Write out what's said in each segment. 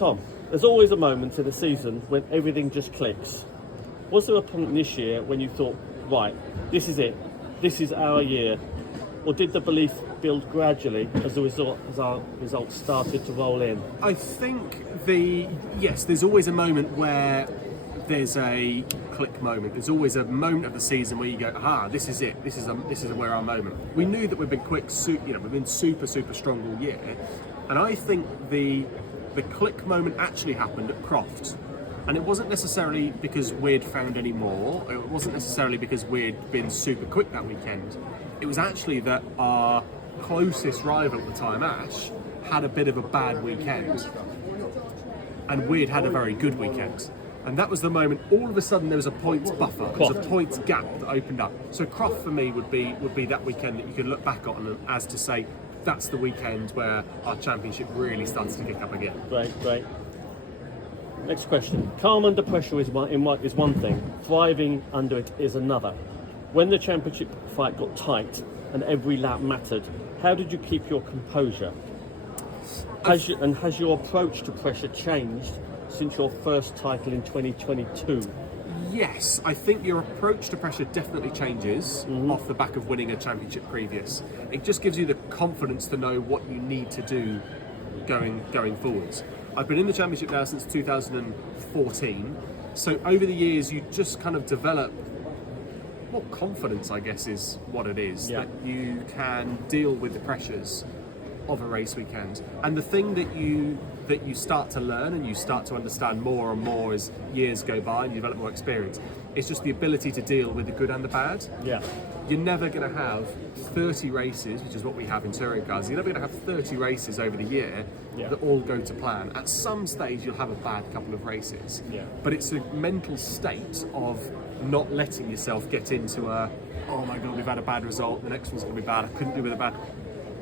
Tom, there's always a moment in the season when everything just clicks. Was there a point this year when you thought, right, this is it, this is our year? Or did the belief build gradually as our results started to roll in? I think yes, there's always a moment where there's a click moment. There's always a moment of the season where you go, this is it. This is where our moment. We knew that we've been we've been super strong all year, and I think the click moment actually happened at Croft. And it wasn't necessarily because we'd found any more. It wasn't necessarily because we'd been super quick that weekend. It was actually that our closest rival at the time, Ash, had a bit of a bad weekend. And we'd had a very good weekend. And that was the moment, all of a sudden there was a points buffer, there was a points gap that opened up. So Croft for me would be that weekend that you could look back on as to say, that's the weekend where our championship really starts to kick up again. Great. Next question. Calm under pressure is one thing. Thriving under it is another. When the championship fight got tight and every lap mattered, how did you keep your composure? Has your approach to pressure changed since your first title in 2022? Yes, I think your approach to pressure definitely changes off the back of winning a championship previous. It just gives you the confidence to know what you need to do going forwards. I've been in the championship now since 2014, so over the years you just kind of develop more confidence, I guess is what it is, that you can deal with the pressures of a race weekend. And the thing that you start to learn and you start to understand more and more as years go by and you develop more experience, it's just the ability to deal with the good and the bad. Yeah. You're never going to have 30 races, which is what we have in touring cars. You're never going to have 30 races over the year that all go to plan. At some stage, you'll have a bad couple of races. Yeah. But it's a mental state of not letting yourself get into oh my God, we've had a bad result, the next one's going to be bad, I couldn't do with a bad...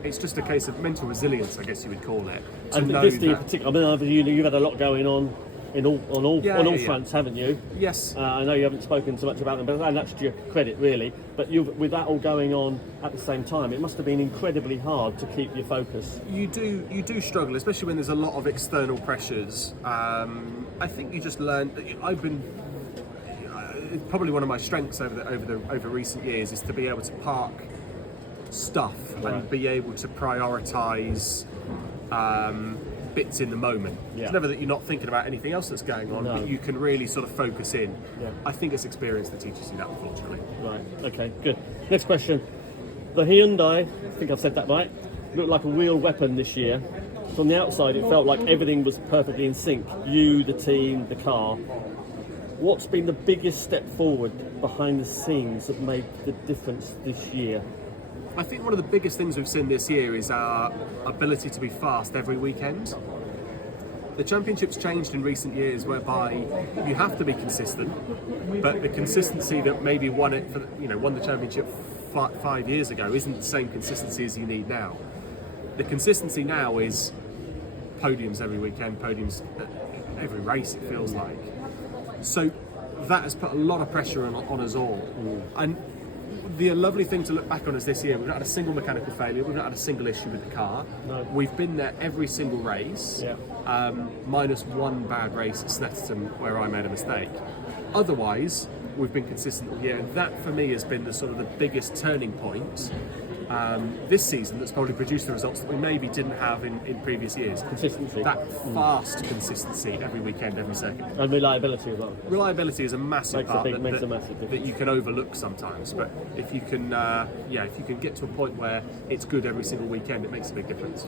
It's just a case of mental resilience, I guess you would call it. And this in particular, I mean, you've had a lot going on on all fronts, haven't you? Yes. I know you haven't spoken so much about them, but that's to your credit, really. But with that all going on at the same time, it must have been incredibly hard to keep your focus. You do struggle, especially when there's a lot of external pressures. I think you just learn. Probably one of my strengths over recent years is to be able to park stuff and be able to prioritise bits in the moment. It's never that you're not thinking about anything else that's going on, but you can really sort of focus in. I think it's experience that teaches you that, unfortunately. Right, okay, good. Next question. The Hyundai, I think I've said that right, looked like a real weapon this year. From the outside, it felt like everything was perfectly in sync. You, the team, the car. What's been the biggest step forward behind the scenes that made the difference this year? I think one of the biggest things we've seen this year is our ability to be fast every weekend. The championship's changed in recent years, whereby you have to be consistent, but the consistency that maybe won the championship 5 years ago isn't the same consistency as you need now. The consistency now is podiums every weekend, podiums every race, it feels like. So that has put a lot of pressure on us all. And the lovely thing to look back on is this year, we've not had a single mechanical failure, we've not had a single issue with the car. No. We've been there every single race, minus one bad race at Snetterton where I made a mistake. Otherwise, we've been consistent all year, and that for me has been the biggest turning point this season that's probably produced the results that we maybe didn't have in previous years. Consistency. That fast consistency every weekend, every second. And reliability as well. Reliability is a massive part that you can overlook sometimes, but if you can get to a point where it's good every single weekend, it makes a big difference.